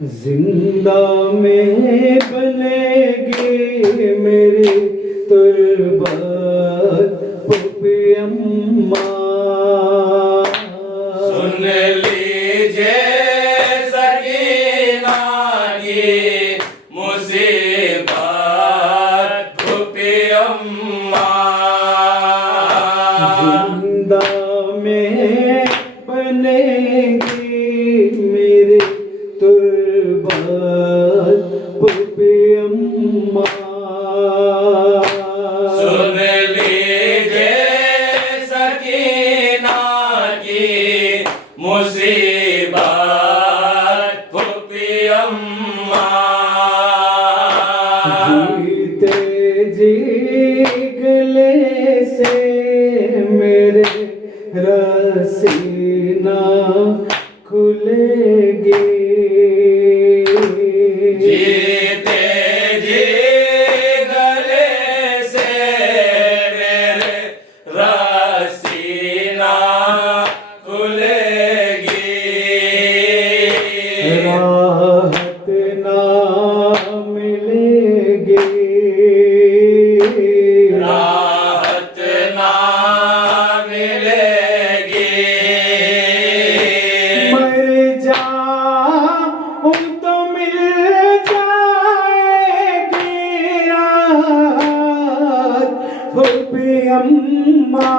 जिंदा में बनेगी मेरी तुरबत पुपी अम्मा। सुन लीजिए सकीना की मुसीबत पुपी अम्मा। जिंदा में बनेगी मेरी तुरबत पुपी अम्मा। सुन लीजिए सकीना की मुसीबत पुपी अम्मा। जीते जी गले से मेरे रसीना खुलेगी। जीते जी गले से मेरे रसीना खुलेगी। राहत ना मिलेगी। राहत ना मिलेगी। मर जाऊं तो मिल जाएगी राहत पुपी अम्मा।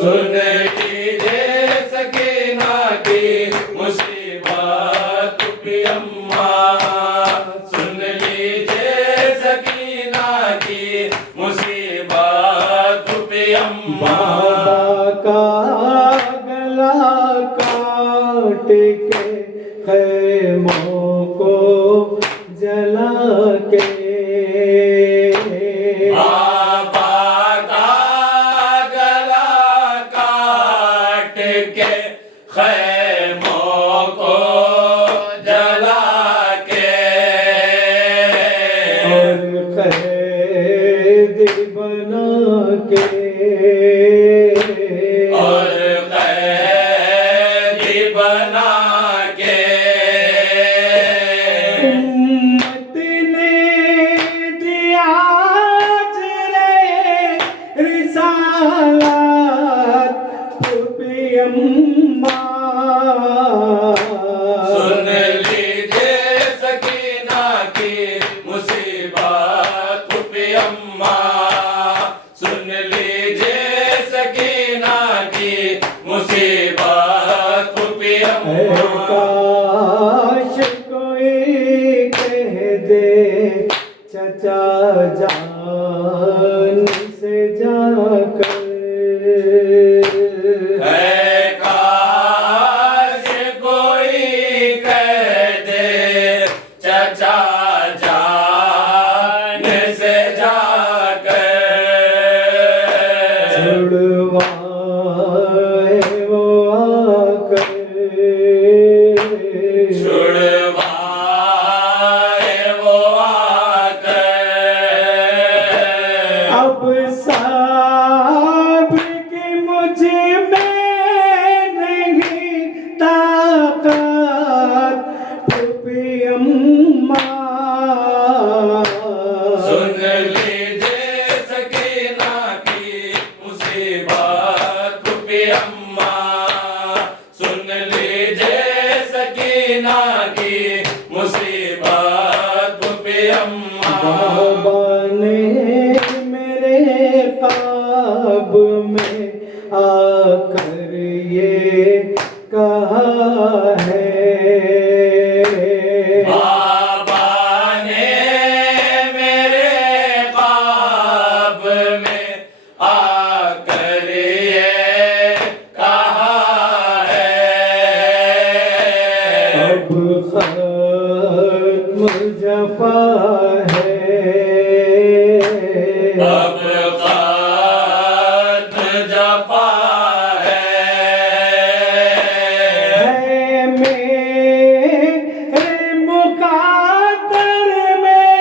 सुन लीजिए सकीना की मुसीबत पुपी अम्मा। सुन लीजिए सकीना की मुसीबत पुपी अम्मा। बाबा का गला काट के खैमों को जला के। बाबा का गला काट के खैमों को जला के। और कैद बना के। और कैदी बना के। उम्मत ने दिया अजरे रिसालत पुपी अम्मा। सुन लीजिए सकीना की मुसीबत पुपी अम्मा। सुन लीजिए सकीना की मुसीबत पुपी अम्मा। काश कोई कह दे चचा जान से जाकर। है काश कोई कह दे चचा जान से जाकर। छुड़वाए वो आकर। छुड़वाए वो आकर। अब साब की मुझ में नहीं ताकत पुपी अम्मा। सुन लीजिए सकीना की मुसीबत पुपी अम्मा। सुन लीजिए सकीना की मुसीबत पुपी अम्मा। बाबा ने मेरे ख्वाब में आकर ये कहा है। बाबा ने मेरे ख्वाब में आकर ये कहा है। अब खत्म जफा है। अब खत्म जफा है। मेरे मुक़द्दर में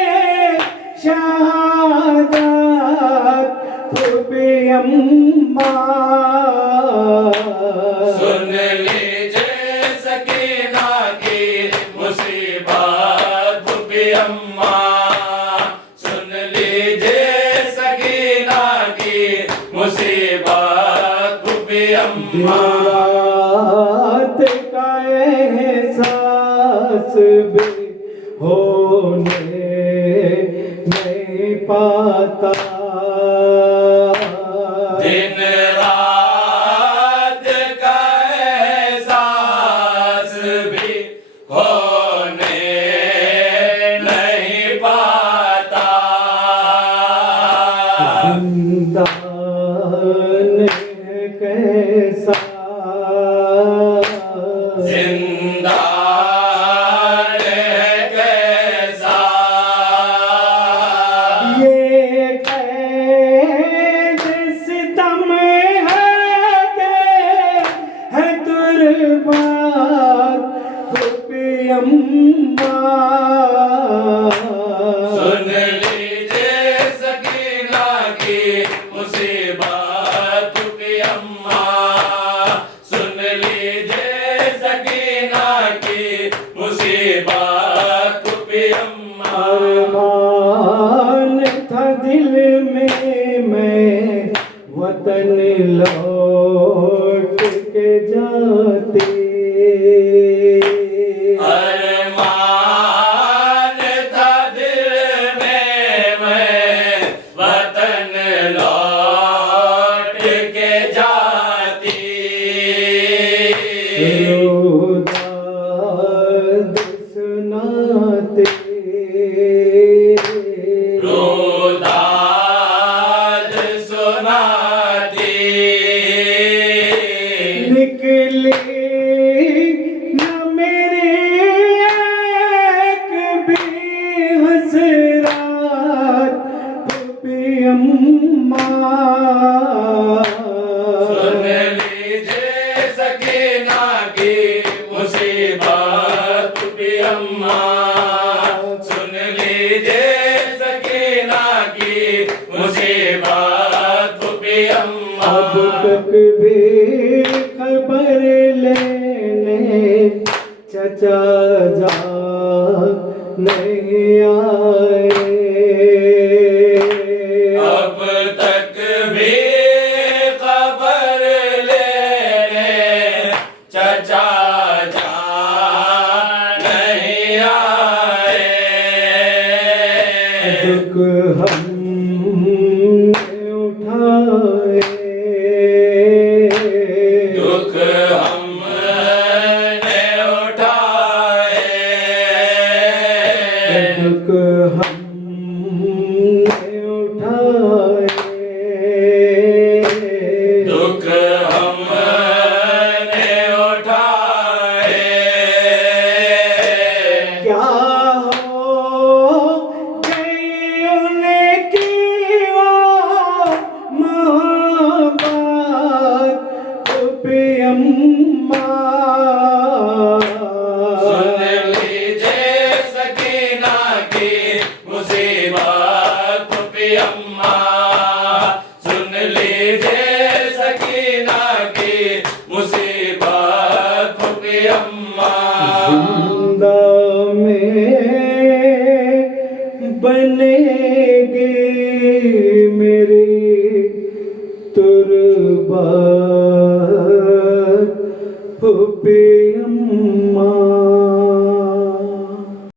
शहादत पुपी अम्मा। सुन लीजिए सकीना की एहसास भी होने नहीं पाता। दिन रात का एहसास भी होने नहीं पाता। जिंदान है कैसा, जिंदान है कैसा, ये कैद सितम है के है दुर्बाद खुफियम्मा। सुन लीजिए सकीना की मुसीबत की अम्मा, सुन लीजिए सकीना की मुसीबत की अम्मा। अरमान था दिल में मैं वतन लौट के जाती। अरमान था दिल में मैं वतन लौट के जाती। रुदाद सुनाते, रुदाद सुनाती। निकली न मेरी एक भी हसरात खुफियम्मा। सुन लीजिए सकीना की मुसीबत की अम्मा, सुन लीजिए सकीना की मुसीबत की अम्मा। अब तक भी खबर लेने चचा जा नहीं आए। अब तक भी खबर लेने चचा जान नहीं आए। दुख हमने उठाए, दुख हमने उठाए। दुख हमने उठाए। दुख हमने उठाए। क्या हो गई उनकी वो मोहब्बत खुफियम्मा। सुन लीजिए सकीना की मुसीबत की अम्मा, सुन लीजिए सकीना की मुसीबत की अम्मा।